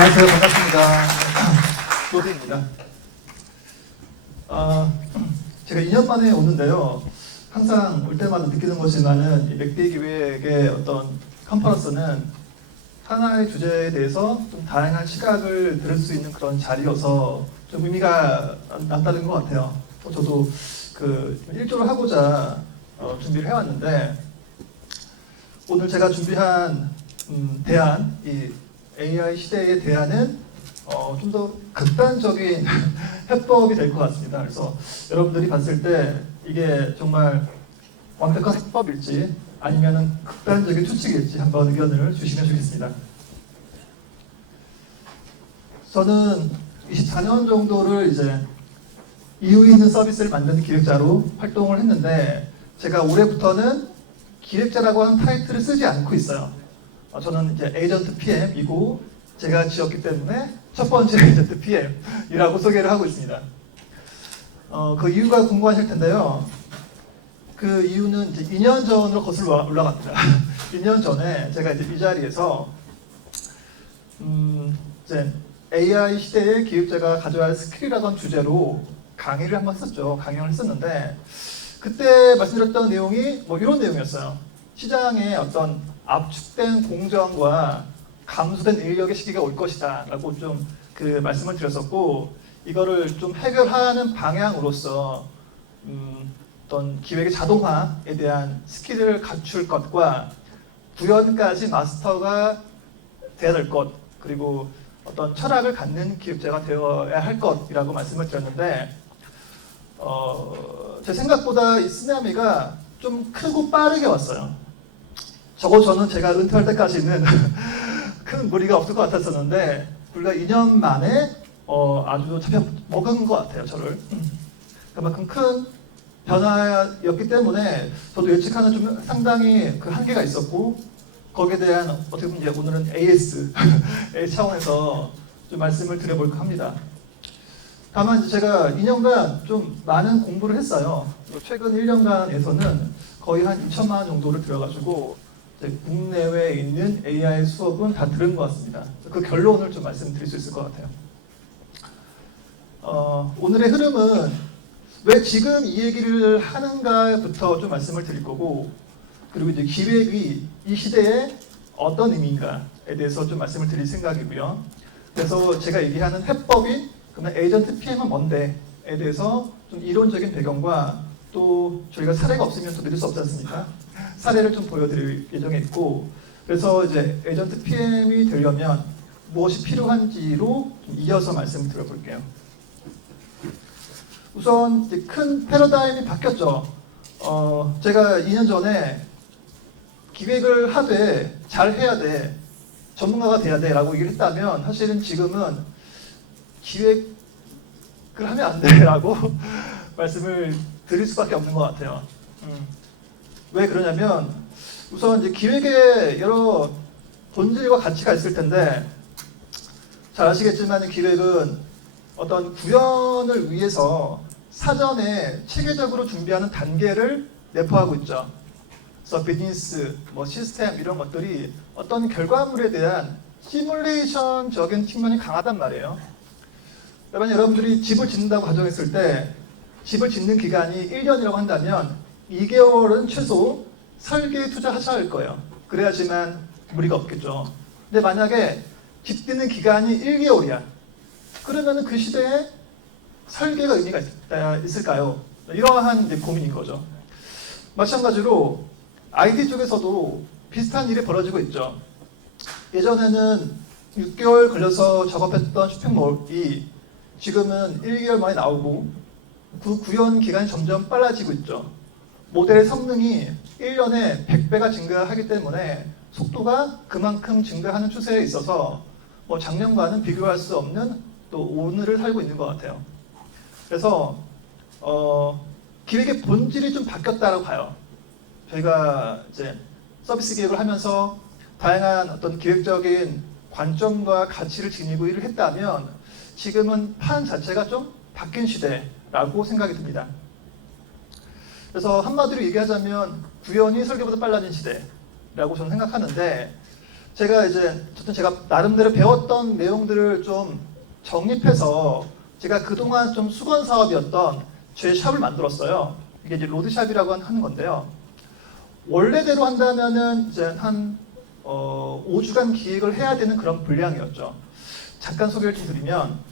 안녕하세요. 반갑습니다. 로드입니다. 제가 2년 만에 오는데요. 항상 올 때마다 느끼는 거지만은 이 맥비 기획의 어떤 컨퍼런스는 하나의 주제에 대해서 좀 다양한 시각을 들을 수 있는 그런 자리여서 좀 의미가 남다른 것 같아요. 저도 그 일조를 하고자 준비를 해왔는데 오늘 제가 준비한 대안, 이 AI 시대의 대안은 좀 더 극단적인 해법이 될 것 같습니다. 그래서 여러분들이 봤을 때 이게 정말 완벽한 해법일지 아니면 극단적인 추측일지 한번 의견을 주시면 좋겠습니다. 저는 24년 정도를 이제 이유 있는 서비스를 만드는 기획자로 활동을 했는데 제가 올해부터는 기획자라고 하는 타이틀을 쓰지 않고 있어요. 저는 이제 에이전트 PM이고 제가 지었기 때문에 첫 번째 에이전트 PM이라고 소개를 하고 있습니다. 그 이유가 궁금하실 텐데요. 그 이유는 이제 2년 전으로 거슬러 올라갑니다. 2년 전에 제가 이제 이 자리에서 이제 AI 시대의 기획자가 가져야 할 스킬이라던 주제로 강의를 한번 했었죠. 강연을 했었는데 그때 말씀드렸던 내용이 뭐 이런 내용이었어요. 시장에 어떤 압축된 공정과 감소된 인력의 시기가 올 것이다 라고 좀 그 말씀을 드렸었고 이거를 좀 해결하는 방향으로서 어떤 기획의 자동화에 대한 스킬을 갖출 것과 구현까지 마스터가 돼야 될 것 그리고 어떤 철학을 갖는 기획자가 되어야 할 것이라고 말씀을 드렸는데 제 생각보다 이 쓰나미가 좀 크고 빠르게 왔어요. 저는 제가 은퇴할 때까지는 큰 무리가 없을 것 같았었는데 불과 2년 만에 아주 잡혀먹은 것 같아요. 저를. 그만큼 큰 변화였기 때문에 저도 예측하는 좀 상당히 그 한계가 있었고 거기에 대한 어떻게 보면 이제 오늘은 AS의 차원에서 좀 말씀을 드려볼까 합니다. 다만 이제 제가 2년간 좀 많은 공부를 했어요. 최근 1년간에서는 거의 한 2천만 원 정도를 들여가지고 국내외에 있는 AI 수업은 다 들은 것 같습니다. 그 결론을 좀 말씀드릴 수 있을 것 같아요. 오늘의 흐름은 왜 지금 이 얘기를 하는가부터 좀 말씀을 드릴 거고 그리고 이제 기획이 이 시대에 어떤 의미인가에 대해서 좀 말씀을 드릴 생각이고요. 그래서 제가 얘기하는 해법이 그러면 에이전트 PM은 뭔데에 대해서 좀 이론적인 배경과 또 저희가 사례가 없으면 또 드릴 수 없지 않습니까? 사례를 좀 보여드릴 예정에 있고 그래서 이제 에이전트 PM이 되려면 무엇이 필요한지로 좀 이어서 말씀을 드려볼게요. 우선 이제 큰 패러다임이 바뀌었죠. 제가 2년 전에 기획을 하되 잘 해야 돼, 전문가가 돼야 돼 라고 얘기를 했다면 사실은 지금은 기획을 하면 안 돼 라고 말씀을 드릴 수밖에 없는 것 같아요. 왜 그러냐면 우선 이제 기획에 여러 본질과 가치가 있을 텐데 잘 아시겠지만 기획은 어떤 구현을 위해서 사전에 체계적으로 준비하는 단계를 내포하고 있죠. 그래서 비즈니스, 시스템 이런 것들이 어떤 결과물에 대한 시뮬레이션적인 측면이 강하단 말이에요. 여러분들이 집을 짓는다고 가정했을 때 집을 짓는 기간이 1년이라고 한다면 2개월은 최소 설계에 투자하셔야 할 거예요. 그래야지만 무리가 없겠죠. 근데 만약에 집 짓는 기간이 1개월이야. 그러면 그 시대에 설계가 의미가 있을까요? 이러한 이제 고민인 거죠. 마찬가지로 IT 쪽에서도 비슷한 일이 벌어지고 있죠. 예전에는 6개월 걸려서 작업했던 쇼핑몰이 지금은 1개월 만에 나오고 그 구현 기간이 점점 빨라지고 있죠. 모델의 성능이 1년에 100배가 증가하기 때문에 속도가 그만큼 증가하는 추세에 있어서 작년과는 비교할 수 없는 또 오늘을 살고 있는 것 같아요. 그래서 기획의 본질이 좀 바뀌었다고 봐요. 저희가 이제 서비스 기획을 하면서 다양한 어떤 기획적인 관점과 가치를 지니고 일을 했다면 지금은 판 자체가 좀 바뀐 시대라고 생각이 듭니다. 그래서 한마디로 얘기하자면 구현이 설계보다 빨라진 시대라고 저는 생각하는데 제가 이제 어쨌든 제가 나름대로 배웠던 내용들을 좀 정립해서 제가 그동안 좀 수건 사업이었던 제 샵을 만들었어요. 이게 이제 로드샵이라고 하는 건데요. 원래대로 한다면은 이제 한 5주간 기획을 해야 되는 그런 분량이었죠. 잠깐 소개를 좀 드리면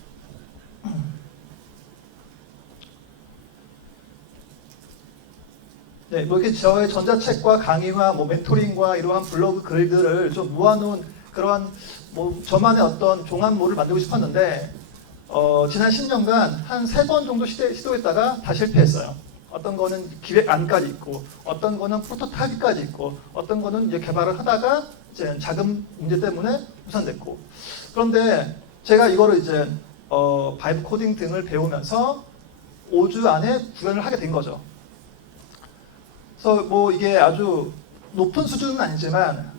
네, 뭐 이렇게 저의 전자책과 강의와 뭐 멘토링과 이러한 블로그 글들을 좀 모아놓은 그러한 뭐 저만의 어떤 종합모를 만들고 싶었는데 지난 10년간 한 3번 정도 시도했다가 다 실패했어요. 어떤 거는 기획안까지 있고, 어떤 거는 프로토타입까지 있고, 어떤 거는 이제 개발을 하다가 이제 자금 문제 때문에 무산됐고. 그런데 제가 이거를 이제 바이브 코딩 등을 배우면서 5주 안에 구현을 하게 된 거죠. 그래서 뭐 이게 아주 높은 수준은 아니지만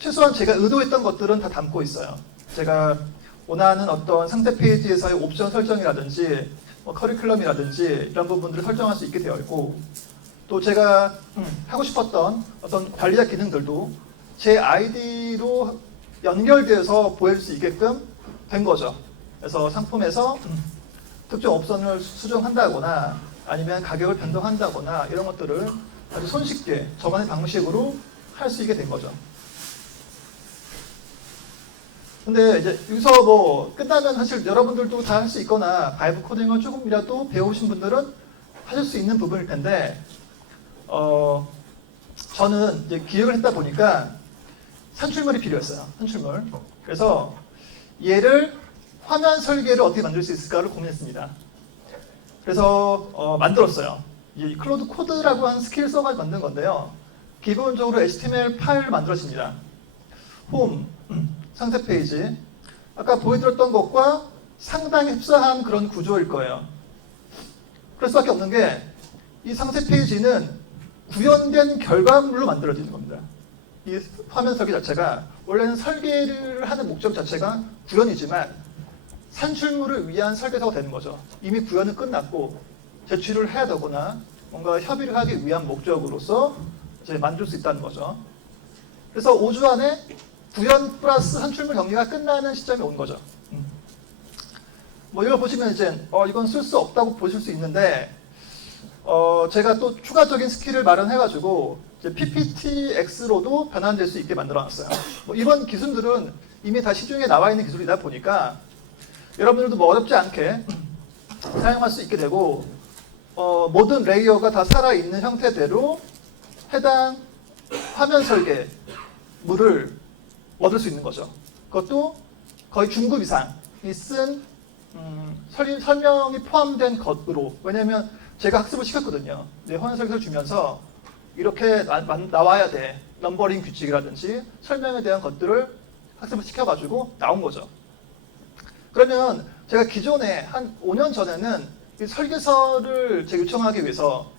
최소한 제가 의도했던 것들은 다 담고 있어요. 제가 원하는 어떤 상세 페이지에서의 옵션 설정이라든지 뭐 커리큘럼이라든지 이런 부분들을 설정할 수 있게 되어 있고, 또 제가 하고 싶었던 어떤 관리자 기능들도 제 아이디로 연결돼서 보일 수 있게끔 된 거죠. 그래서 상품에서 특정 옵션을 수정한다거나 아니면 가격을 변동한다거나 이런 것들을 아주 손쉽게 저만의 방식으로 할 수 있게 된 거죠. 근데 이제 여기서 뭐 끝나면 사실 여러분들도 다 할 수 있거나 바이브 코딩을 조금이라도 배우신 분들은 하실 수 있는 부분일 텐데 저는 이제 기획을 했다 보니까 산출물이 필요했어요. 산출물. 그래서 얘를 화면 설계를 어떻게 만들 수 있을까를 고민했습니다. 그래서 만들었어요. 이 클로드 코드라고 하는 스킬을 써가지고 만든 건데요. 기본적으로 HTML 파일을 만들어집니다. 홈, 상세 페이지. 아까 보여드렸던 것과 상당히 흡사한 그런 구조일 거예요. 그럴 수밖에 없는 게 이 상세 페이지는 구현된 결과물로 만들어지는 겁니다. 이 화면 설계 자체가 원래는 설계를 하는 목적 자체가 구현이지만 산출물을 위한 설계사가 되는 거죠. 이미 구현은 끝났고 제출을 해야 되거나 뭔가 협의를 하기 위한 목적으로서 이제 만들 수 있다는 거죠. 그래서 5주 안에 구현 플러스 산출물 정리가 끝나는 시점이 온 거죠. 뭐 이걸 보시면 이제 이건 쓸 수 없다고 보실 수 있는데 제가 또 추가적인 스킬을 마련해가지고 이제 PPTX로도 변환될 수 있게 만들어놨어요. 뭐 이런 기술들은 이미 다 시중에 나와 있는 기술이다 보니까 여러분들도 뭐 어렵지 않게 사용할 수 있게 되고 모든 레이어가 다 살아있는 형태대로 해당 화면 설계물을 얻을 수 있는 거죠. 그것도 거의 중급 이상이 쓴 설명이 포함된 것으로. 왜냐하면 제가 학습을 시켰거든요. 내 화면 설계를 주면서 이렇게 나와야 돼. 넘버링 규칙이라든지 설명에 대한 것들을 학습을 시켜가지고 나온 거죠. 그러면 제가 기존에 한 5년 전에는 이 설계서를 제가 요청하기 위해서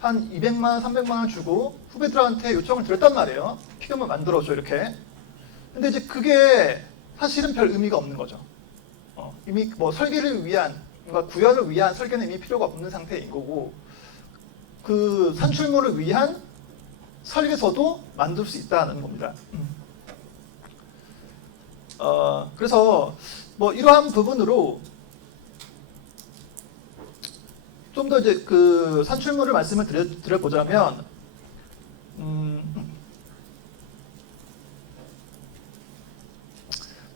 한 200만 원, 300만 원 주고 후배들한테 요청을 드렸단 말이에요. 피규어만 만들어줘 이렇게. 근데 이제 그게 사실은 별 의미가 없는 거죠. 이미 뭐 설계를 위한, 뭔가 구현을 위한 설계는 이미 필요가 없는 상태인 거고, 그 산출물을 위한 설계서도 만들 수 있다는 겁니다. 그래서 뭐 이러한 부분으로 좀 더 이제 그 산출물을 말씀을 드려보자면,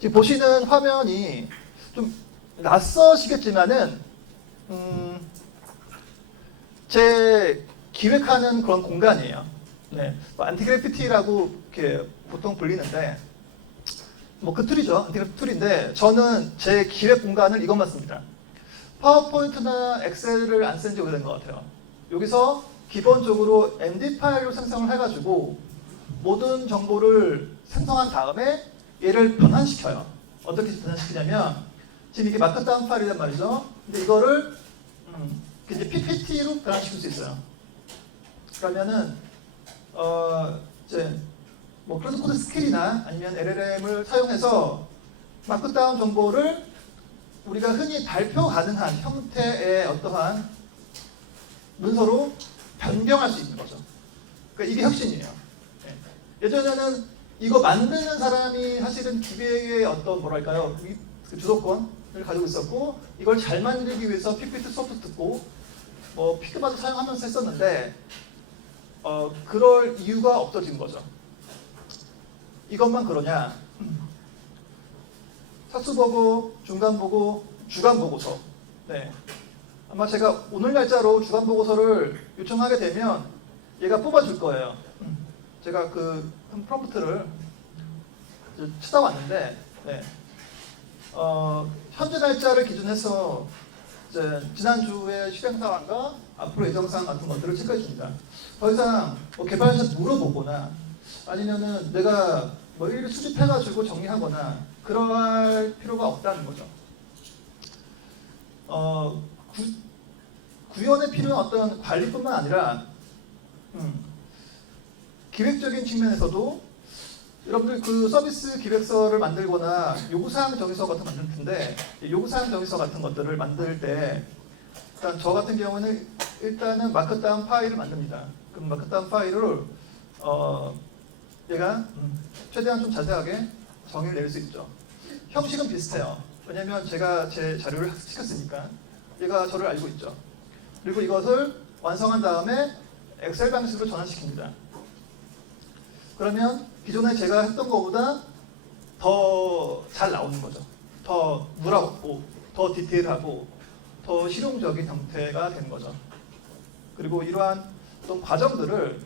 지금 보시는 화면이 좀 낯서시겠지만은, 제 기획하는 그런 공간이에요. 네, 뭐 안티그래피티라고 이렇게 보통 불리는데, 뭐 그 툴이죠. 안티그래피티 툴인데, 저는 제 기획 공간을 이것만 씁니다. 파워포인트나 엑셀을 안 쓴 지 오래된 것 같아요. 여기서 기본적으로 MD 파일로 생성을 해가지고 모든 정보를 생성한 다음에 얘를 변환시켜요. 어떻게 변환시키냐면 지금 이게 마크다운 파일이란 말이죠. 근데 이거를 이제 PPT로 변환시킬 수 있어요. 그러면은 이제 뭐 클로드 코드 스킬이나 아니면 LLM을 사용해서 마크다운 정보를 우리가 흔히 발표 가능한 형태의 어떠한 문서로 변경할 수 있는 거죠. 그러니까 이게 혁신이에요. 네. 예전에는 이거 만드는 사람이 사실은 기획의 어떤 뭐랄까요 그 주도권을 가지고 있었고 이걸 잘 만들기 위해서 PPT 소프트 듣고 뭐 피그마도 사용하면서 했었는데 그럴 이유가 없어진 거죠. 이것만 그러냐? 착수보고, 중간보고, 주간보고서. 네. 아마 제가 오늘 날짜로 주간보고서를 요청하게 되면 얘가 뽑아줄 거예요. 제가 그 프롬프트를 찾아왔는데, 네. 현재 날짜를 기준해서 이제 지난주에 실행 사항과 앞으로 예정 사항 같은 것들을 체크해 줍니다. 더 이상 뭐 개발자한테 물어보거나 아니면은 내가 뭐 일일이 수집해가지고 정리하거나 그럴 필요가 없다는 거죠. 구현에 필요한 어떤 관리뿐만 아니라 기획적인 측면에서도 여러분들 그 서비스 기획서를 만들거나 요구사항 정의서 같은 거 만들 텐데 요구사항 정의서 같은 것들을 만들 때 일단 저 같은 경우는 일단은 마크다운 파일을 만듭니다. 그럼 마크다운 파일을 얘가 최대한 좀 자세하게 정의를 내릴 수 있죠. 형식은 비슷해요. 왜냐면 제가 제 자료를 시켰으니까 얘가 저를 알고 있죠. 그리고 이것을 완성한 다음에 엑셀 방식으로 전환시킵니다. 그러면 기존에 제가 했던 것보다 더 잘 나오는 거죠. 더 물어보고 더 디테일하고 더 실용적인 형태가 되는 거죠. 그리고 이러한 어떤 과정들을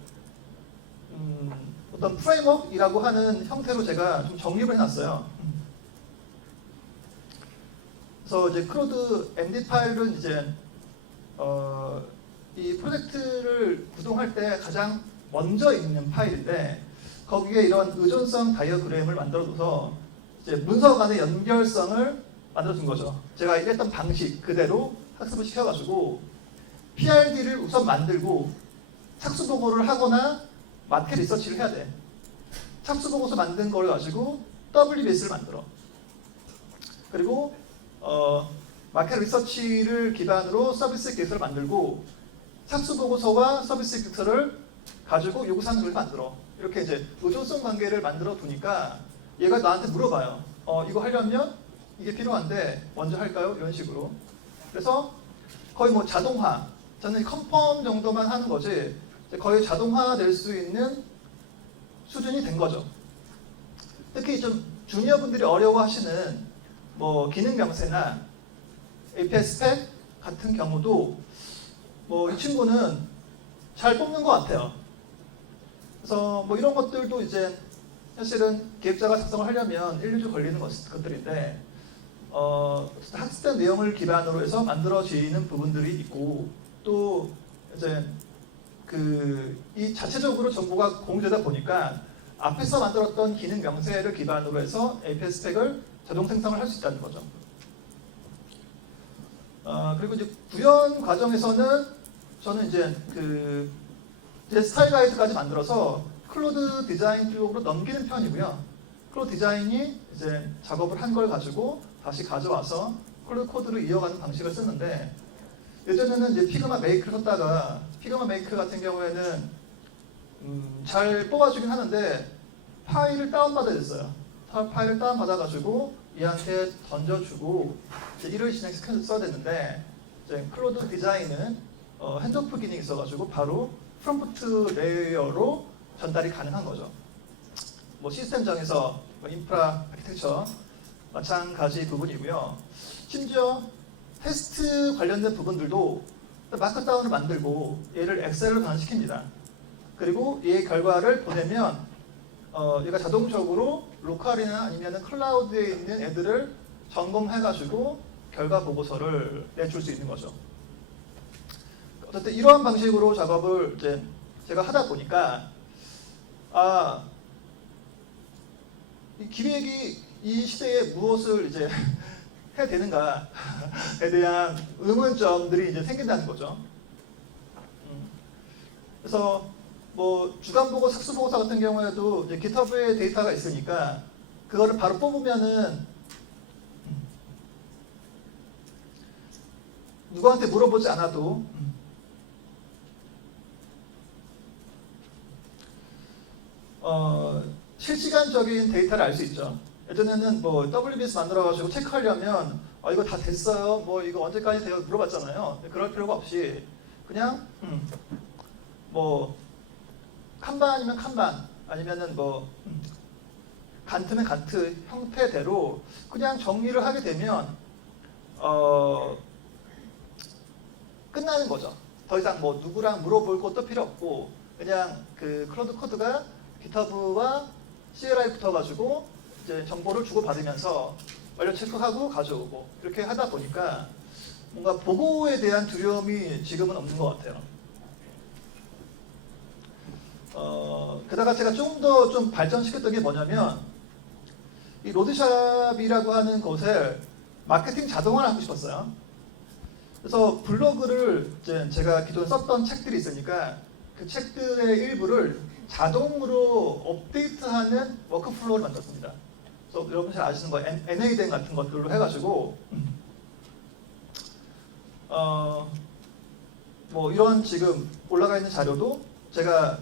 어떤 프레임워크이라고 하는 형태로 제가 좀 정립을 해놨어요. 그래서 이제 클로드 MD 파일은 이제 이 프로젝트를 구동할 때 가장 먼저 있는 파일인데 거기에 이런 의존성 다이어그램을 만들어둬서 이제 문서 간의 연결성을 만들어준 거죠. 제가 일했던 방식 그대로 학습을 시켜가지고 PRD를 우선 만들고 착수 보고를 하거나 마켓 리서치를 해야 돼. 착수 보고서 만든 걸 가지고 WBS를 만들어. 그리고 마켓 리서치를 기반으로 서비스 기획서를 만들고 착수 보고서와 서비스 기획서를 가지고 요구사항을 만들어. 이렇게 이제 의존성 관계를 만들어 두니까 얘가 나한테 물어봐요. 이거 하려면 이게 필요한데 먼저 할까요? 이런 식으로. 그래서 거의 뭐 자동화. 저는 컨펌 정도만 하는 거지 거의 자동화 될 수 있는 수준이 된 거죠. 특히 좀 주니어 분들이 어려워하시는 뭐 기능 명세나 API 스펙 같은 경우도 뭐 이 친구는 잘 뽑는 것 같아요. 그래서 뭐 이런 것들도 이제 사실은 기획자가 작성을 하려면 1, 2주 걸리는 것들인데 학습된 내용을 기반으로 해서 만들어지는 부분들이 있고 또 이제 이 자체적으로 정보가 공유되다 보니까 앞에서 만들었던 기능 명세를 기반으로 해서 API 스펙을 자동 생성을 할 수 있다는 거죠. 그리고 이제 구현 과정에서는 저는 이제 제 스타일 가이드까지 만들어서 클로드 디자인 쪽으로 넘기는 편이고요. 클로드 디자인이 이제 작업을 한 걸 가지고 다시 가져와서 클로드 코드를 이어가는 방식을 쓰는데 예전에는 이제 피그마 메이크를 썼다가 피그마 메이크 같은 경우에는 잘 뽑아주긴 하는데 파일을 다운받아야 됐어요. 파일을 다운받아가지고 얘한테 던져주고 이제 일을 진행시켜서 써야 되는데 이제 클로드 디자인은 핸드오프 기능이 있어가지고 바로 프롬프트 레이어로 전달이 가능한 거죠. 뭐 시스템정에서 뭐 인프라 아키텍처 마찬가지 부분이고요. 심지어 테스트 관련된 부분들도 마크다운을 만들고 얘를 엑셀로 변환시킵니다. 그리고 얘의 결과를 보내면 얘가 자동적으로 로컬이나 아니면 클라우드에 있는 애들을 점검해가지고 결과 보고서를 내줄 수 있는 거죠. 어쨌든 이러한 방식으로 작업을 이제 제가 하다 보니까 이 기획이 이 시대에 무엇을 이제 해야 되는가에 대한 의문점들이 이제 생긴다는 거죠. 그래서 뭐 주간보고, 착수보고서 같은 경우에도 이제 GitHub에 데이터가 있으니까 그거를 바로 뽑으면은 누구한테 물어보지 않아도 실시간적인 데이터를 알 수 있죠. 예전에는 뭐 WBS 만들어가지고 체크하려면 이거 다 됐어요. 뭐 이거 언제까지 돼요? 물어봤잖아요. 그럴 필요가 없이 그냥 뭐 칸반이면 칸반 아니면은 뭐 간트면 간트 형태대로 그냥 정리를 하게 되면 끝나는 거죠. 더 이상 뭐 누구랑 물어볼 것도 필요 없고 그냥 그 클라우드 코드가 GitHub와 CLI 붙어가지고 이제 정보를 주고받으면서 완료 체크하고 가져오고 이렇게 하다 보니까 뭔가 보고에 대한 두려움이 지금은 없는 것 같아요. 게다가 제가 좀 더 좀 발전시켰던 게 뭐냐면 이 로드샵이라고 하는 것을 마케팅 자동화를 하고 싶었어요. 그래서 블로그를 이제 제가 기존에 썼던 책들이 있으니까 그 책들의 일부를 자동으로 업데이트하는 워크플로우를 만들었습니다. 그래서 여러분 잘 아시는 거 NADEN 같은 것들로 해가지고 뭐 이런 지금 올라가 있는 자료도 제가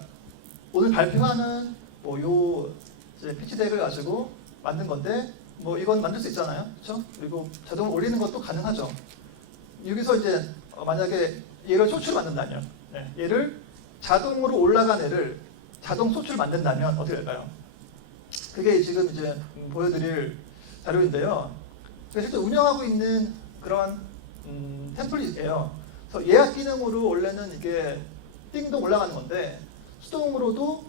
오늘 발표하는 뭐 요 피치 덱을 가지고 만든 건데 뭐 이건 만들 수 있잖아요, 그렇죠? 그리고 자동으로 올리는 것도 가능하죠. 여기서 이제 만약에 얘를 소출을 만든다면, 얘를 자동으로 올라간 애를 자동 소출 만든다면 어떻게 될까요? 그게 지금 이제 보여드릴 자료인데요. 실제 운영하고 있는 그런 템플릿이에요. 그래서 예약 기능으로 원래는 이게 띵동 올라가는 건데 수동으로도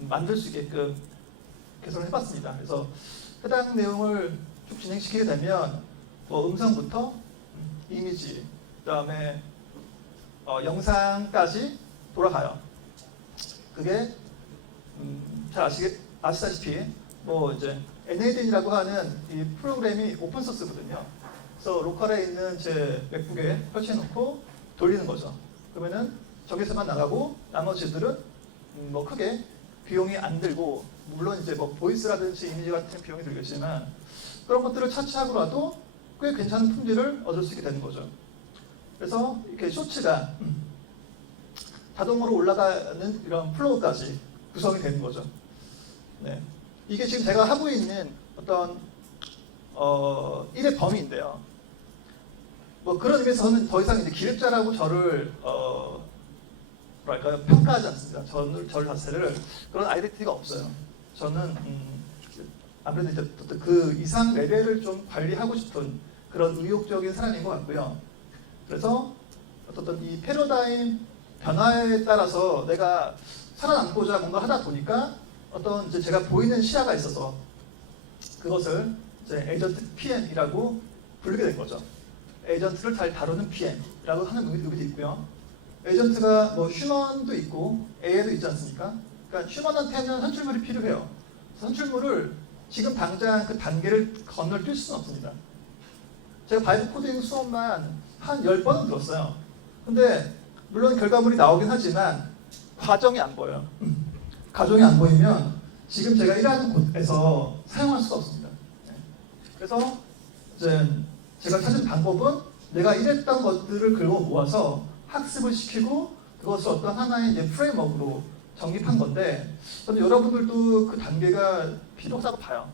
만들 수 있게끔 개선을 해봤습니다. 그래서 해당 내용을 쭉 진행시키게 되면 뭐 음성부터 이미지, 그다음에 영상까지 돌아가요. 그게 잘 아시다시피 뭐 이제 NADEN이라고 하는 이 프로그램이 오픈 소스거든요. 그래서 로컬에 있는 제 맥북에 설치해놓고 돌리는 거죠. 그러면은 저기서만 나가고 나머지들은 뭐 크게 비용이 안 들고, 물론 이제 뭐 보이스라든지 이미지 같은 비용이 들겠지만 그런 것들을 차치하고라도 꽤 괜찮은 품질을 얻을 수 있게 되는 거죠. 그래서 이렇게 쇼츠가 자동으로 올라가는 이런 플로우까지 구성이 되는 거죠. 네. 이게 지금 제가 하고 있는 어떤 일의 범위인데요. 뭐 그런 의미에서는 더 이상 이제 기획자라고 저를 뭐랄까요, 평가하지 않습니다. 저를 자체를 그런 아이덴티티가 없어요. 저는 아무래도 이제 그 이상 레벨을 좀 관리하고 싶은 그런 의욕적인 사람인 것 같고요. 그래서 어떤 이 패러다임 변화에 따라서 내가 살아남고자 뭔가 하다 보니까 어떤 이제 제가 보이는 시야가 있어서 그것을 이제 에이전트 PM이라고 부르게 된 거죠. 에이전트를 잘 다루는 PM이라고 하는 의미도 있고요. 에이전트가 뭐 휴먼도 있고 AI도 있지 않습니까? 그러니까 휴먼한테는 선출물이 필요해요. 선출물을 지금 당장 그 단계를 건널뛸 수는 없습니다. 제가 바이브 코딩 수업만 한 10번은 들었어요. 근데 물론 결과물이 나오긴 하지만 과정이 안 보여요. 과정이 안 보이면 지금 제가 일하는 곳에서 사용할 수가 없습니다. 그래서 이제 제가 찾은 방법은 내가 일했던 것들을 긁어 모아서 학습을 시키고 그것을 어떤 하나의 이제 프레임워크로 정립한 건데, 저는 여러분들도 그 단계가 필요하다고 봐요.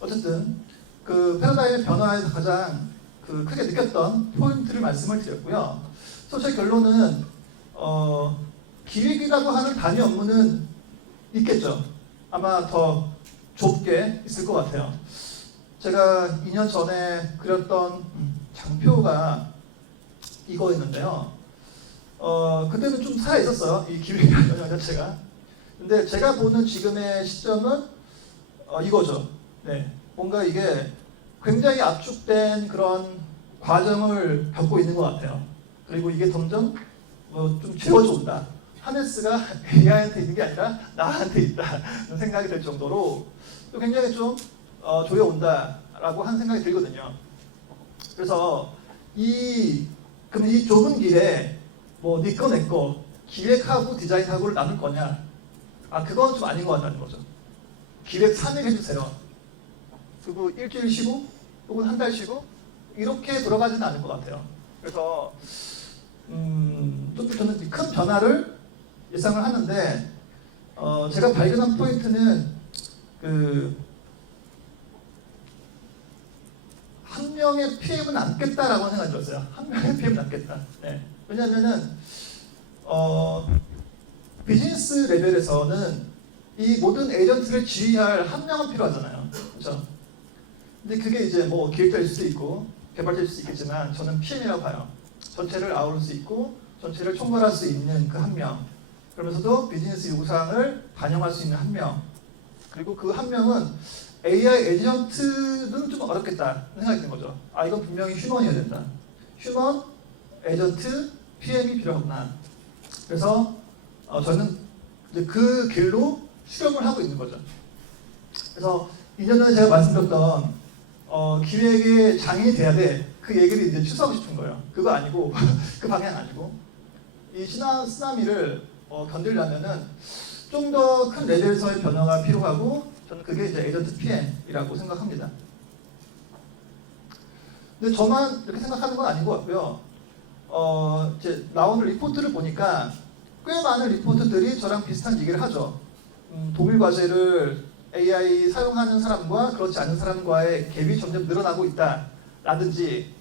어쨌든 그 패러다임의 변화에서 가장 그 크게 느꼈던 포인트를 말씀을 드렸고요. 그래서 제 결론은 기획이라고 하는 단위 업무는 있겠죠. 아마 더 좁게 있을 것 같아요. 제가 2년 전에 그렸던 장표가 이거였는데요. 그때는 좀 살아 있었어요. 이 기획이라는 영역 자체가. 근데 제가 보는 지금의 시점은 이거죠. 네, 뭔가 이게 굉장히 압축된 그런 과정을 겪고 있는 것 같아요. 그리고 이게 점점 좀 채워져 온다. 하네스가 AI한테 있는 게 아니라 나한테 있다는 생각이 들 정도로 또 굉장히 좀 조여온다라고 하는 생각이 들거든요. 그래서 그럼 이 좁은 길에 뭐 네 거 내 거 기획하고 디자인하고를 나눌 거냐? 그건 좀 아닌 것 같다는 거죠. 기획 3일 해주세요. 그리고 일주일 쉬고 혹은 한 달 쉬고 이렇게 돌아가지는 않을 것 같아요. 그래서 좀 저는 큰 변화를 예상을 하는데 제가 발견한 포인트는 한 명의 PM은 남겠다라고 생각이 들었어요. 한 명의 PM은 남겠다. 네. 왜냐하면은 비즈니스 레벨에서는 이 모든 에이전트를 지휘할 한 명은 필요하잖아요. 그렇죠? 근데 그게 이제 뭐 기획자일 수도 있고 개발자일 수도 있겠지만 저는 PM이라고 봐요. 전체를 아우를 수 있고 전체를 총괄할 수 있는 그 한 명. 그러면서도 비즈니스 요구사항을 반영할 수 있는 한 명. 그리고 그 한 명은 AI 에이전트는 좀 어렵겠다 생각이 든 거죠. 아, 이건 분명히 휴먼이어야 된다. 휴먼, 에이전트, PM이 필요하구나. 그래서 저는 이제 그 길로 수렴을 하고 있는 거죠. 그래서 2년 전에 제가 말씀드렸던 기획의 장인이 돼야 돼. 그 얘기를 이제 취소하고 싶은 거예요. 그거 아니고 그 방향 아니고 이 쓰나미를 견디려면은 좀 더 큰 레벨에서의 변화가 필요하고 저는 그게 이제 에이전트 PM이라고 생각합니다. 근데 저만 이렇게 생각하는 건 아닌 것 같고요. 이제 나오는 리포트를 보니까 꽤 많은 리포트들이 저랑 비슷한 얘기를 하죠. 동일 과제를 AI 사용하는 사람과 그렇지 않은 사람과의 갭이 점점 늘어나고 있다라든지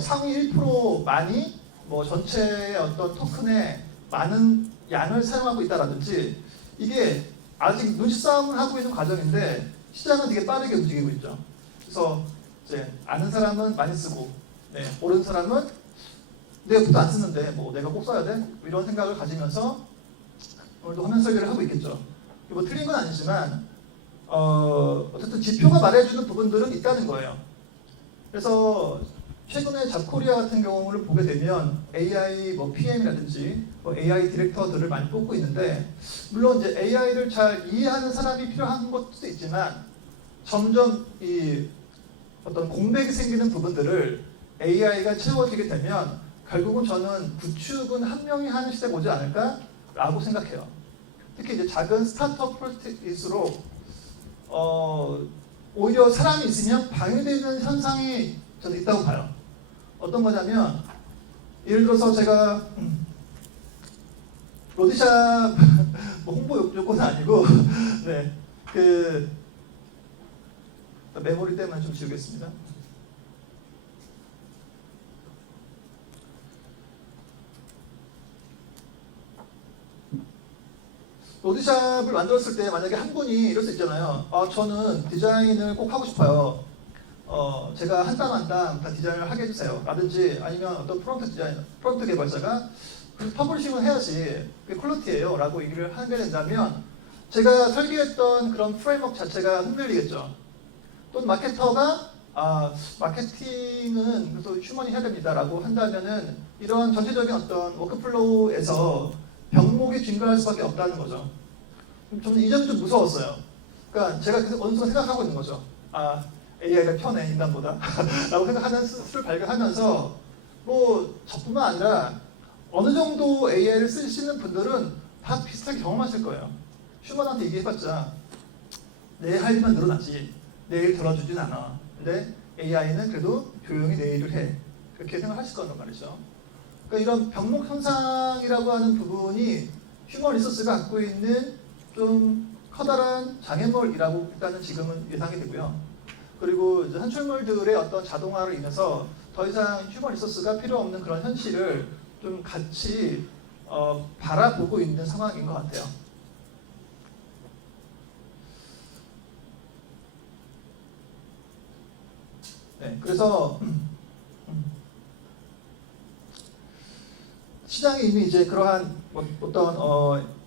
상위 1% 많이 뭐 전체의 어떤 토큰의 많은 양을 사용하고 있다라든지 이게 아직 눈치 싸움을 하고 있는 과정인데 시장은 되게 빠르게 움직이고 있죠. 그래서 이제 아는 사람은 많이 쓰고 모르는 사람은 내가 부터 안 쓰는데 뭐 내가 꼭 써야 돼? 이런 생각을 가지면서 오늘도 화면 설계를 하고 있겠죠. 뭐 틀린 건 아니지만 어쨌든 지표가 말해주는 부분들은 있다는 거예요. 그래서 최근에 잡코리아 같은 경우를 보게 되면 AI 뭐 PM이라든지 뭐 AI 디렉터들을 많이 뽑고 있는데 물론 이제 AI를 잘 이해하는 사람이 필요한 것도 있지만 점점 이 어떤 공백이 생기는 부분들을 AI가 채워지게 되면 결국은 저는 구축은 한 명이 하는 시대가 오지 않을까라고 생각해요. 특히 이제 작은 스타트업 프로젝트일수록 오히려 사람이 있으면 방해되는 현상이 저는 있다고 봐요. 어떤 거냐면 예를 들어서 제가 로디샵 뭐 홍보 요건은 아니고 그 메모리 때문에 좀 지우겠습니다. 로디샵을 만들었을 때 만약에 한 분이 이럴 수 있잖아요. 저는 디자인을 꼭 하고 싶어요. 제가 한 땀 한 땀 다 디자인을 하게 해주세요. 라든지 아니면 어떤 프론트 개발자가 퍼블리싱을 해야지 그게 퀄리티예요 라고 얘기를 하게 된다면 제가 설계했던 그런 프레임워크 자체가 흔들리겠죠. 또는 마케터가 마케팅은 그래서 휴먼이 해야 됩니다 라고 한다면은 이런 전체적인 어떤 워크플로우에서 병목이 증가할 수밖에 없다는 거죠. 저는 이 점이 좀 무서웠어요. 그러니까 제가 어느 순간 생각하고 있는 거죠. AI가 편해 인간보다 라고 생각하는 수를 발견하면서 뭐 저뿐만 아니라 어느 정도 AI를 쓰시는 분들은 다 비슷하게 경험하실 거예요. 휴먼한테 얘기해봤자 내 할 일만 늘어나지 내 일 들어주진 않아. 근데 AI는 그래도 조용히 내 일을 해. 그렇게 생각하실 거란 말이죠. 그러니까 이런 병목 현상이라고 하는 부분이 휴먼 리소스가 갖고 있는 좀 커다란 장애물이라고 일단은 지금은 예상이 되고요. 그리고 이제 산출물들의 어떤 자동화로 인해서 더 이상 휴먼 리소스가 필요 없는 그런 현실을 좀 같이 바라보고 있는 상황인 것 같아요. 그래서 시장이 이미 이제 그러한 어떤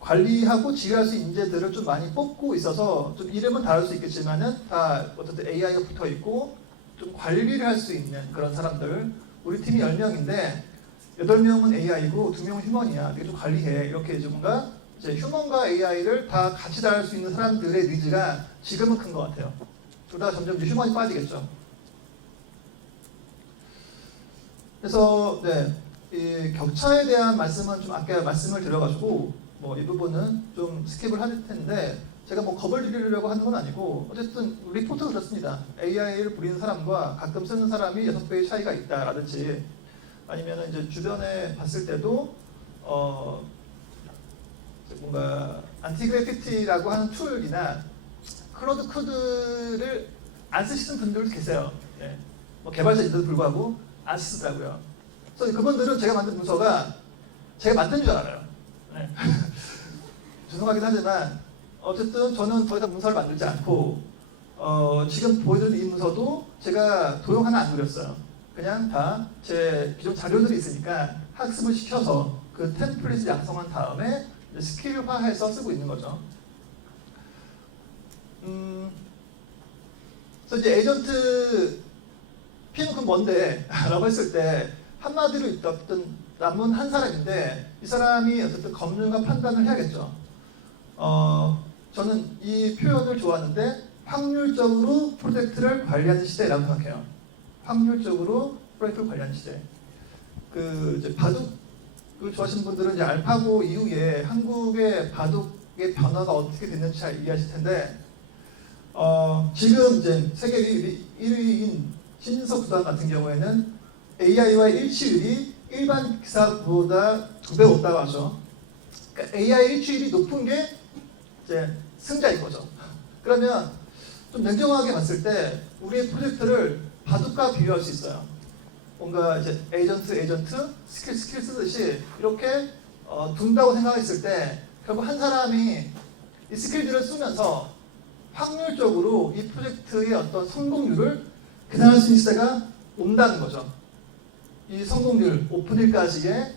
관리하고 지휘할 수 있는 인재들을 좀 많이 뽑고 있어서 좀 이름은 다를 수 있겠지만은 다 어쨌든 AI가 붙어 있고 좀 관리를 할 수 있는 그런 사람들. 우리 팀이 10명인데 8명은 AI고 2명은 휴먼이야. 되게 좀 관리해. 이렇게 뭔가 이제 휴먼과 AI를 다 같이 다룰 수 있는 사람들의 니즈가 지금은 큰 것 같아요. 그러다 점점 이제 휴먼이 빠지겠죠. 그래서 이 격차에 대한 말씀은 좀 아까 말씀을 드려가지고 뭐 이 부분은 좀 스킵을 할 텐데 제가 뭐 겁을 드리려고 하는 건 아니고 어쨌든 리포트가 그렇습니다. AI를 부리는 사람과 가끔 쓰는 사람이 6배의 차이가 있다라든지 아니면 이제 주변에 봤을 때도 뭔가 안티그래피티라고 하는 툴이나 클로드 코드를 안 쓰시는 분들도 계세요. 네. 뭐 개발자인데도 불구하고 안 쓰더라고요. 그래서 그분들은 제가 만든 문서가 제가 만든 줄 알아요. 네. 죄송하긴 하지만 어쨌든 저는 더 이상 문서를 만들지 않고 지금 보여드린 이 문서도 제가 도형 하나 안 그렸어요. 그냥 다 제 기존 자료들이 있으니까 학습을 시켜서 그 템플릿을 양성한 다음에 스킬화해서 쓰고 있는 거죠. 그래서 이제 에이전트 PM은 그 뭔데? 라고 했을 때 한마디로 있던 남은 한 사람인데 이 사람이 어쨌든 검증과 판단을 해야겠죠. 저는 이 표현을 좋아하는데 확률적으로 프로젝트를 관리하는 시대라고 생각해요. 확률적으로 프로젝트를 관리하는 시대. 그 이제 바둑을 좋아하시는 분들은 이제 알파고 이후에 한국의 바둑의 변화가 어떻게 됐는지 잘 이해하실 텐데 지금 이제 세계 1위인 신인석 구단 같은 경우에는 AI와 일치율이 일반 기사보다 2배 높다고 하죠. 그러니까 AI 일치율이 높은 게 이제 승자인 거죠. 그러면 좀 냉정하게 봤을 때 우리의 프로젝트를 바둑과 비교할 수 있어요. 뭔가 이제 에이전트, 스킬 쓰듯이 이렇게 둔다고 생각했을 때 결국 한 사람이 이 스킬들을 쓰면서 확률적으로 이 프로젝트의 어떤 성공률을 계산할 수 있는 시대가 온다는 거죠. 이 성공률, 오픈일까지의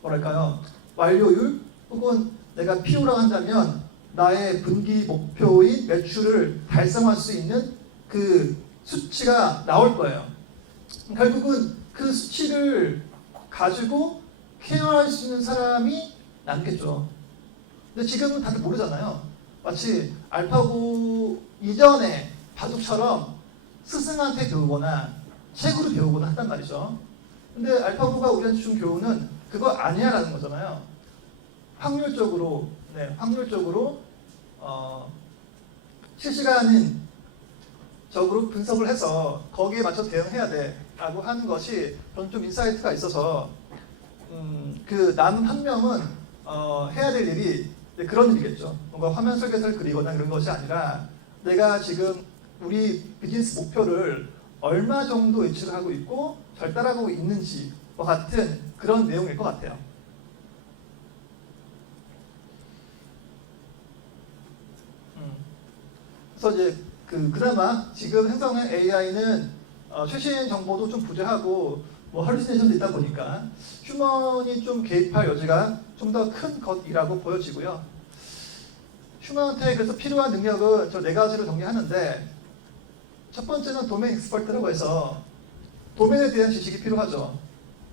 뭐랄까요, 완료율 혹은 내가 PO라고 한다면 나의 분기 목표인 매출을 달성할 수 있는 그 수치가 나올 거예요. 결국은 그 수치를 가지고 케어할 수 있는 사람이 남겠죠. 근데 지금은 다들 모르잖아요. 마치 알파고 이전에 바둑처럼 스승한테 배우거나 책으로 배우거나 한단 말이죠. 근데 알파고가 우리한테 준 교훈은 그거 아니야라는 거잖아요. 확률적으로 실시간적으로 분석을 해서 거기에 맞춰 대응해야 돼라고 하는 것이 저는 좀 인사이트가 있어서 그 남은 한 명은 해야 될 일이 그런 일이겠죠. 뭔가 화면 설계서를 그리거나 그런 것이 아니라 내가 지금 우리 비즈니스 목표를 얼마 정도 예측을 하고 있고 절달하고 있는지와 같은 그런 내용일 것 같아요. 그래서 이제 그나마 지금 생성된 AI는 최신 정보도 좀 부재하고 뭐 할루시네이션도 있다 보니까 휴먼이 좀 개입할 여지가 좀 더 큰 것이라고 보여지고요. 휴먼한테 그래서 필요한 능력은 저 4가지로 정리하는데 첫 번째는 도메인 익스퍼트라고 해서 도메인에 대한 지식이 필요하죠.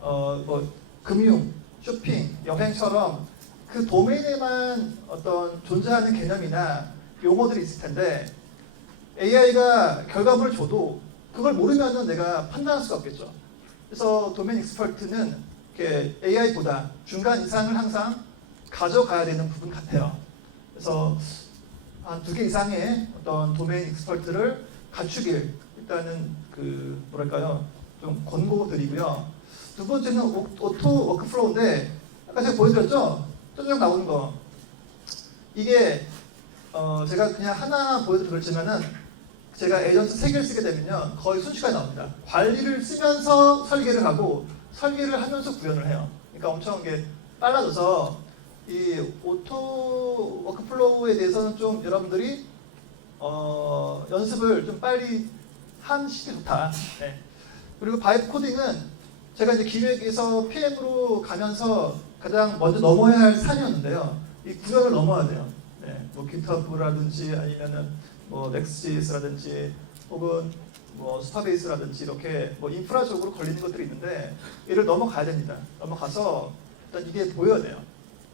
뭐 금융, 쇼핑, 여행처럼 그 도메인에만 어떤 존재하는 개념이나 용어들이 있을 텐데 AI가 결과물을 줘도 그걸 모르면은 내가 판단할 수가 없겠죠. 그래서 도메인 익스퍼트는 AI보다 중간 이상을 항상 가져가야 되는 부분 같아요. 그래서 한 2개 이상의 어떤 도메인 익스퍼트를 갖추길 일단은 뭐랄까요, 좀 권고드리고요. 두 번째는 오토 워크플로우인데 아까 제가 보여드렸죠? 저쪽 나오는 거. 이게 제가 그냥 하나 보여드리고 그렇지만은 제가 에이전트 3개를 쓰게 되면요 거의 순식간에 나옵니다. 관리를 쓰면서 설계를 하고 설계를 하면서 구현을 해요. 그러니까 엄청 이게 빨라져서 이 오토 워크플로우에 대해서는 좀 여러분들이 연습을 좀 빨리 하시기 좋다. 네. 그리고 바이브 코딩은 제가 이제 기획에서 PM으로 가면서 가장 먼저 넘어야 할 산이었는데요. 이 구현을 넘어야 돼요. 네. 뭐 GitHub라든지 아니면은 뭐 넥스지에스라든지 혹은 뭐 스타베이스라든지 이렇게 뭐 인프라적으로 걸리는 것들이 있는데 이를 넘어가야 됩니다. 넘어가서 일단 이게 보여야 돼요.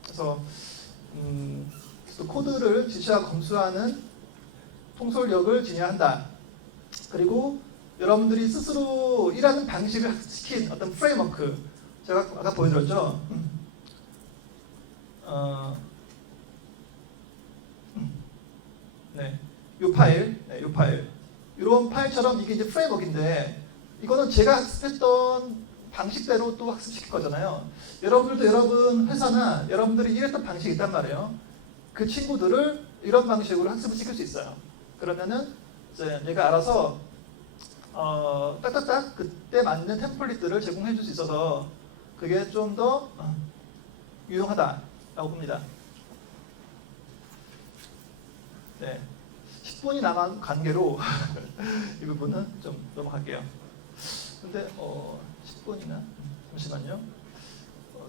그래서 또 코드를 지시하고 검수하는 통솔력을 지녀야 한다. 그리고 여러분들이 스스로 일하는 방식을 학습시킨 어떤 프레임워크, 제가 아까 보여드렸죠. 네, 요 파일, 이런 파일처럼 이게 이제 프레임워크인데 이거는 제가 학습했던 방식대로 또 학습시킬 거잖아요. 여러분들도 여러분 회사나 여러분들이 일했던 방식이 있단 말이에요. 그 친구들을 이런 방식으로 학습을 시킬 수 있어요. 그러면은 이제 얘가 알아서 딱딱딱 그때 맞는 템플릿들을 제공해 줄 수 있어서 그게 좀 더 유용하다라고 봅니다. 네, 10분이 남은 관계로 이 부분은 좀 넘어갈게요. 근데 10분이나 잠시만요.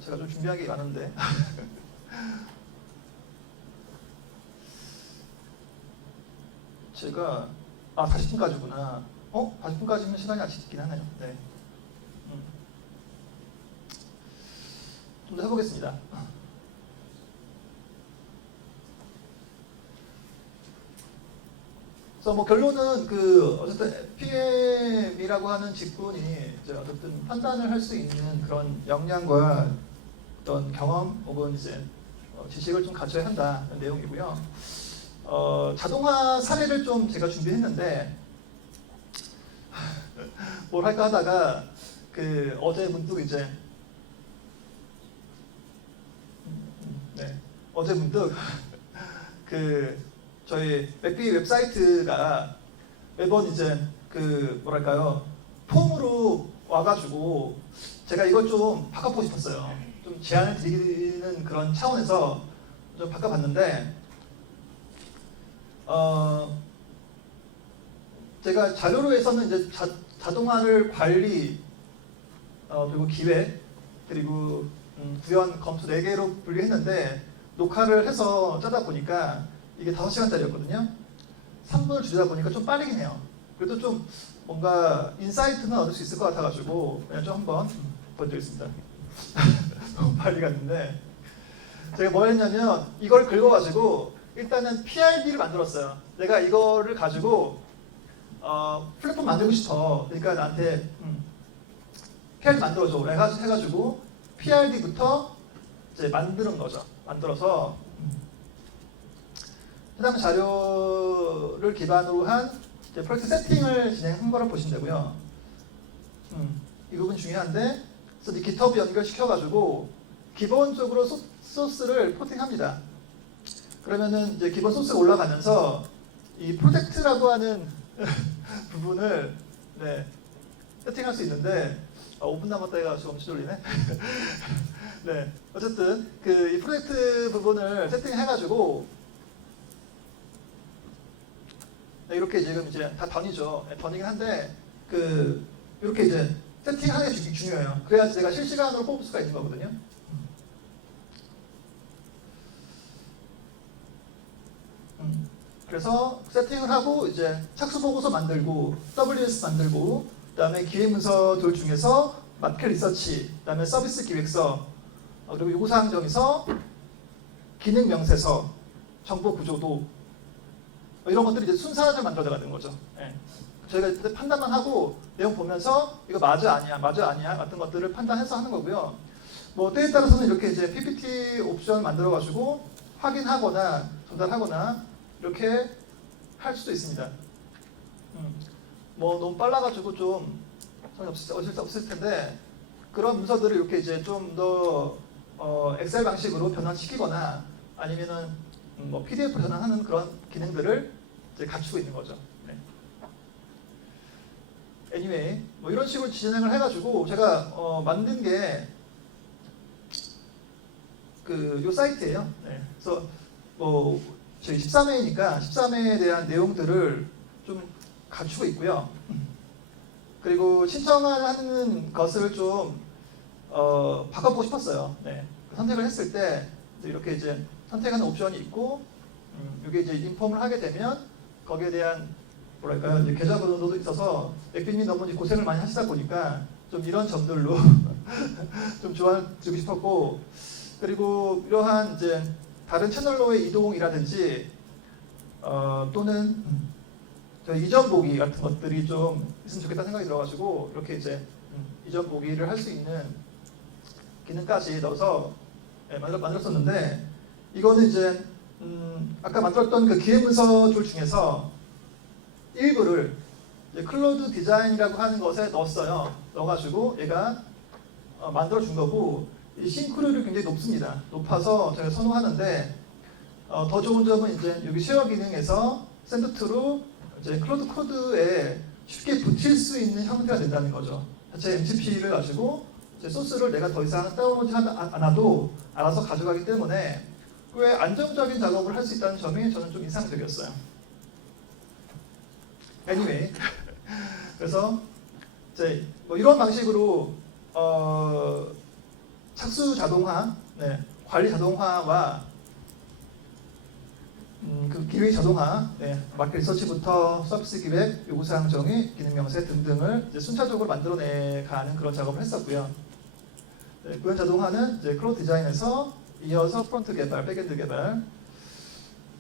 제가 좀 준비한 게 많은데 제가 40분까지구나. 40분까지면 시간이 아직 있긴 하네요. 네. 좀 더 해보겠습니다. 그래서 뭐 결론은 어쨌든 PM이라고 하는 직군이 이제 어쨌든 판단을 할 수 있는 그런 역량과 어떤 경험 혹은 이제 지식을 좀 갖춰야 한다는 내용이고요. 자동화 사례를 좀 제가 준비했는데 뭘 할까 하다가 어제 문득 이제 어제 문득 저희 맥비 웹사이트가 매번 이제 뭐랄까요, 폼으로 와가지고 제가 이걸 좀 바꿔보고 싶었어요. 좀 제안을 드리는 그런 차원에서 좀 바꿔봤는데 제가 자료로에서는 이제 자동화를 관리 그리고 기획 그리고 구현 검토 4개로 분류했는데 녹화를 해서 짜다 보니까 이게 5시간짜리였거든요. 3분을 줄이다 보니까 좀 빠르긴 해요. 그래도 좀 뭔가 인사이트는 얻을 수 있을 것 같아가지고 그냥 좀 한번 보여드리겠습니다. 너무 빨리 갔는데 제가 뭘 했냐면 이걸 긁어가지고 일단은 PRD를 만들었어요. 내가 이거를 가지고 플랫폼 만들고 싶어. 그러니까 나한테 PRD 만들어줘. 해가지고 PRD부터 이제 만드는 거죠. 만들어서 해당 자료를 기반으로 한 프로젝트 세팅을 진행한 거라고 보시면 되고요. 이 부분 중요한데, 그래서 GitHub 연결시켜가지고 기본적으로 소스를 포팅합니다. 그러면은 이제 기본 소스가 올라가면서 이 프로젝트라고 하는 부분을 세팅할 수 있는데 5분 남았다 해가지고 엄청 졸리네. 네, 어쨌든 이 프로젝트 부분을 세팅해가지고 이렇게 지금 이제 다 던이죠. 던이긴 한데 이렇게 이제 세팅하는 게 중요해요. 그래야지 내가 실시간으로 뽑을 수가 있는 거거든요. 그래서 세팅을 하고 이제 착수 보고서 만들고 WS 만들고 그다음에 기획 문서들 중에서 마켓 리서치, 그다음에 서비스 기획서, 그리고 요구사항 정의서, 기능 명세서, 정보 구조도 이런 것들이 이제 순서를 만들어가는 거죠. 네. 저희가 이제 판단만 하고 내용 보면서 이거 맞아 아니야 같은 것들을 판단해서 하는 거고요. 뭐 때에 따라서는 이렇게 이제 PPT 옵션 만들어가지고 확인하거나 전달하거나 이렇게 할 수도 있습니다. 뭐 너무 빨라가지고 좀 없을 텐데 그런 문서들을 이렇게 이제 좀 더 엑셀 방식으로 변환시키거나 아니면은 뭐 PDF로 전환하는 그런 기능들을 이제 갖추고 있는 거죠. 네. anyway, 뭐 이런 식으로 진행을 해가지고 제가 만든 게 요 사이트예요. 네. 그래서 뭐 저희 13회니까 13회에 대한 내용들을 좀 갖추고 있고요. 그리고 신청하는 것을 좀 바꿔보고 싶었어요. 네. 선택을 했을 때 이렇게 이제 선택하는 옵션이 있고 이게 이제 인폼을 하게 되면 거기에 대한 뭐랄까요, 이제 계좌번호도 있어서 맥빈이 너무 고생을 많이 하시다 보니까 좀 이런 점들로 좀 도와주고 싶었고, 그리고 이러한 이제 다른 채널로의 이동이라든지 또는 저희 이전 보기 같은 것들이 좀 있으면 좋겠다는 생각이 들어가지고 이렇게 이제 이전 보기를 할 수 있는 기능까지 넣어서 만들었었는데, 이거는 이제 아까 만들었던 그 기획 문서 툴 중에서 일부를 이제 클로드 디자인이라고 하는 것에 넣었어요. 넣어가지고 얘가 만들어 준 거고 이 싱크로율이 굉장히 높습니다. 높아서 제가 선호하는데 더 좋은 점은 이제 여기 쉐어 기능에서 샌드2로 이제 클로드 코드에 쉽게 붙일 수 있는 형태가 된다는 거죠. 자체 MCP를 가지고 이제 소스를 내가 더 이상 다운로드 않아도 알아서 가져가기 때문에 꽤 안정적인 작업을 할 수 있다는 점이 저는 좀 인상적이었어요. Anyway, 그래서 이제 뭐 이런 방식으로 착수 자동화, 관리 자동화와 그 기획 자동화, 마켓 리서치부터 서비스 기획, 요구사항 정의, 기능 명세 등등을 이제 순차적으로 만들어내가는 그런 작업을 했었고요. 구현 자동화는 이제 클로드 디자인에서 이어서 프론트 개발, 백엔드 개발,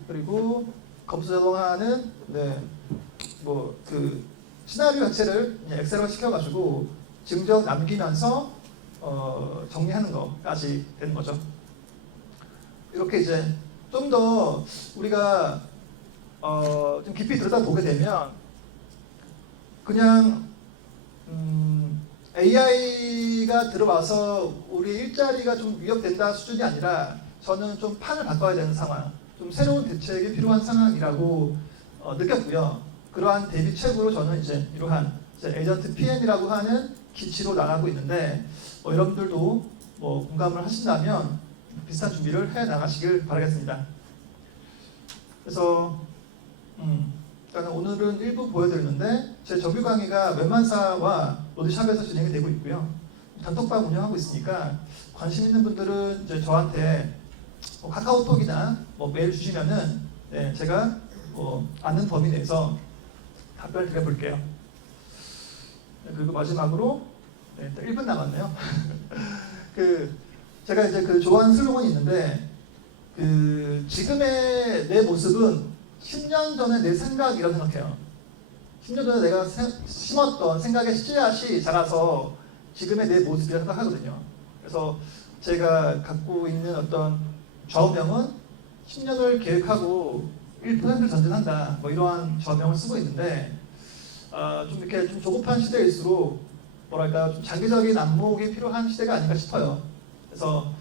그리고 검수 자동화는 뭐 그 시나리오 자체를 엑셀화 시켜가지고 증정 남기면서 정리하는 것까지 되는 거죠. 이렇게 이제 좀 더 우리가 좀 깊이 들여다보게 되면 그냥 AI가 들어와서 우리 일자리가 좀 위협된다 수준이 아니라 저는 좀 판을 바꿔야 되는 상황, 좀 새로운 대책이 필요한 상황이라고 느꼈고요. 그러한 대비책으로 저는 이제 이러한 에이전트 PM이라고 하는 기치로 나가고 있는데 여러분들도 뭐 공감을 하신다면 비슷한 준비를 해 나가시길 바라겠습니다. 그래서 일단 오늘은 일부 보여드렸는데 제 정규 강의가 웹만사와 로드샵에서 진행이 되고 있고요. 단톡방 운영하고 있으니까 관심 있는 분들은 이제 저한테 뭐 카카오톡이나 뭐 메일 주시면은 제가 뭐 아는 범위 내에서 답변을 드려볼게요. 그리고 마지막으로 1분 남았네요. 제가 이제 좋아하는 슬로건이 있는데 지금의 내 모습은 10년 전의 내 생각이라고 생각해요. 10년 전에 내가 심었던 생각의 씨앗이 자라서 지금의 내 모습이라고 생각하거든요. 그래서 제가 갖고 있는 어떤 좌우명은 10년을 계획하고 1%를 전진한다. 뭐 이러한 좌우명을 쓰고 있는데 좀 이렇게 좀 조급한 시대일수록 뭐랄까 좀 장기적인 안목이 필요한 시대가 아닌가 싶어요. 그래서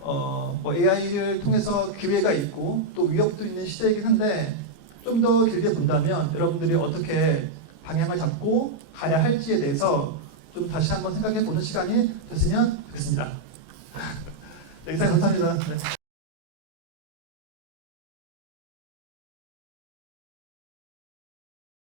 뭐 AI를 통해서 기회가 있고 또 위협도 있는 시대이긴 한데 좀 더 길게 본다면 여러분들이 어떻게 방향을 잡고 가야 할지에 대해서 좀 다시 한번 생각해 보는 시간이 됐으면 좋겠습니다. 이상 감사합니다.